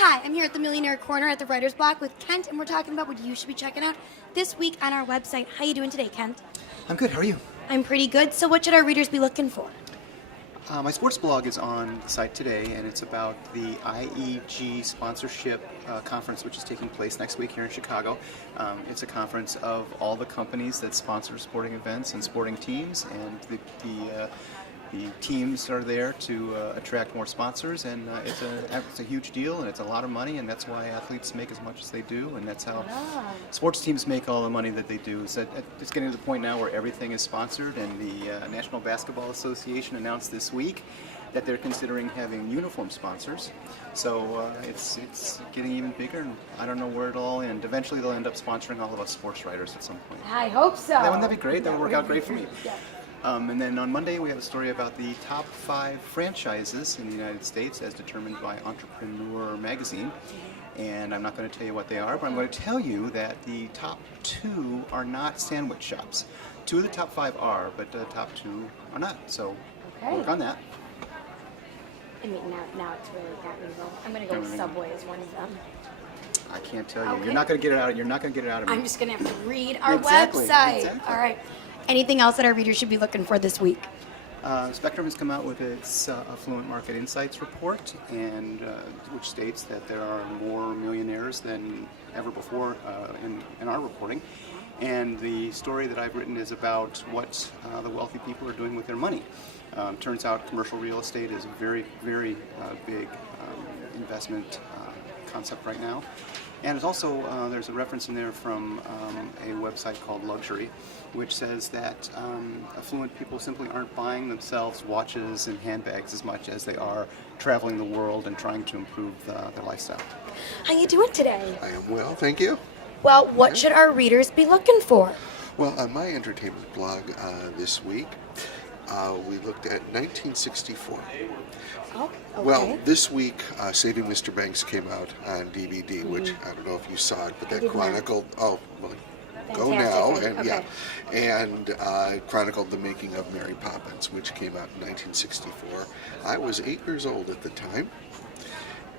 Hi, I'm here at the Millionaire Corner at the Writer's Block with Kent, and we're talking about what you should be checking out this week on our website. How you doing today, Kent? I'm good. How are you? I'm pretty good. So what should our readers be looking for? My sports blog is on the site today, and it's about the IEG sponsorship conference, which is taking place next week here in Chicago. It's a conference of all the companies that sponsor sporting events and sporting teams, and the teams are there to attract more sponsors, and it's a huge deal, and it's a lot of money, and that's why athletes make as much as they do, and that's how sports teams make all the money that they do. So it's getting to the point now where everything is sponsored, and the National Basketball Association announced this week that they're considering having uniform sponsors. So it's getting even bigger, and I don't know where it'll all end. Eventually they'll end up sponsoring all of us sports writers at some point. I hope so. Wouldn't that be great? That would work out great for me. Yeah. And then on Monday we have a story about the top 5 franchises in the United States as determined by Entrepreneur magazine. And I'm not going to tell you what they are, but I'm going to tell you that the top 2 are not sandwich shops. 2 of the top 5 are, but the top 2 are not. So work on that. I mean, now it's really got me going. I'm going to go with Subway as one of them. I can't tell you. Okay. You're not going to get it out. You're not going to get it out of me. I'm just going to have to read our Exactly. website. All right. Anything else that our readers should be looking for this week? Spectrum has come out with its Affluent Market Insights report, and which states that there are more millionaires than ever before in our reporting. And the story that I've written is about what the wealthy people are doing with their money. Turns out commercial real estate is a very, very big investment concept right now. And it's also, there's a reference in there from a website called Luxury, which says that affluent people simply aren't buying themselves watches and handbags as much as they are traveling the world and trying to improve their lifestyle. How you doing today? I am well, thank you. Well, what should our readers be looking for? Well, on my entertainment blog this week, we looked at 1964. Oh, okay. Well, this week, Saving Mr. Banks came out on DVD, which I don't know if you saw it, but that chronicled. Oh, well, go now, and Okay. and chronicled the making of Mary Poppins, which came out in 1964. I was 8 years old at the time,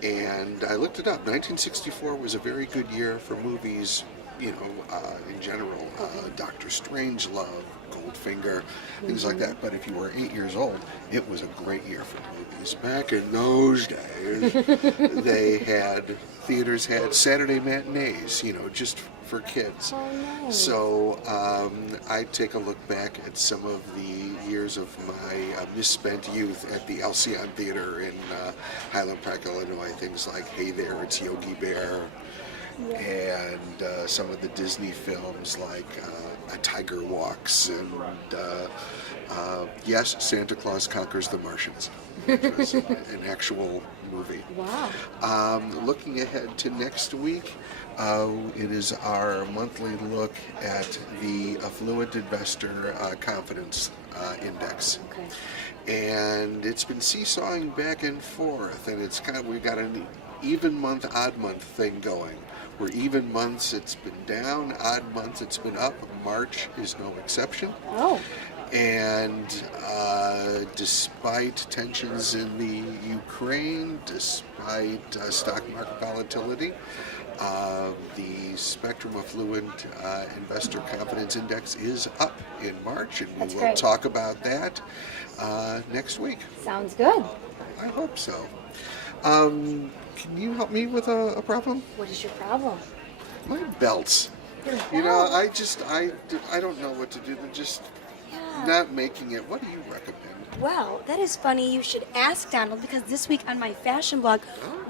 and I looked it up. 1964 was a very good year for movies, you know, in general. Dr. Strangelove, Goldfinger, things like that. But if you were 8 years old, it was a great year for movies. Back in those days, theaters had Saturday matinees, you know, just for kids. Oh, nice. So I take a look back at some of the years of my misspent youth at the Alcyon Theater in Highland Park, Illinois. Things like Hey There, It's Yogi Bear, and some of the Disney films like A Tiger Walks, and yes, Santa Claus Conquers the Martians, which was an actual movie. Wow. Looking ahead to next week, it is our monthly look at the Affluent Investor Confidence Index. Okay. And it's been seesawing back and forth, and it's we've got an even month, odd month thing going. Where even months it's been down, odd months it's been up. March is no exception. Oh. And despite tensions in the Ukraine, despite stock market volatility, the Spectrum Affluent Investor Confidence Index is up in March, and That's we will great. talk about that next week. Sounds good. I hope so. Can you help me with a problem? What is your problem? My belts. You know, I don't know what to do. They're just not making it. What do you recommend? Well, that is funny. You should ask Donald, because this week on my fashion blog,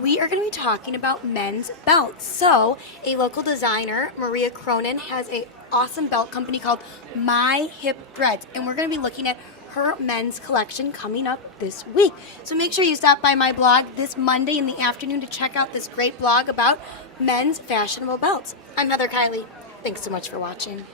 we are going to be talking about men's belts. So, a local designer, Maria Cronin, has an awesome belt company called My Hip Threads, and we're going to be looking at her men's collection coming up this week. So make sure you stop by my blog this Monday in the afternoon to check out this great blog about men's fashionable belts. I'm Heather Kiley. Thanks so much for watching.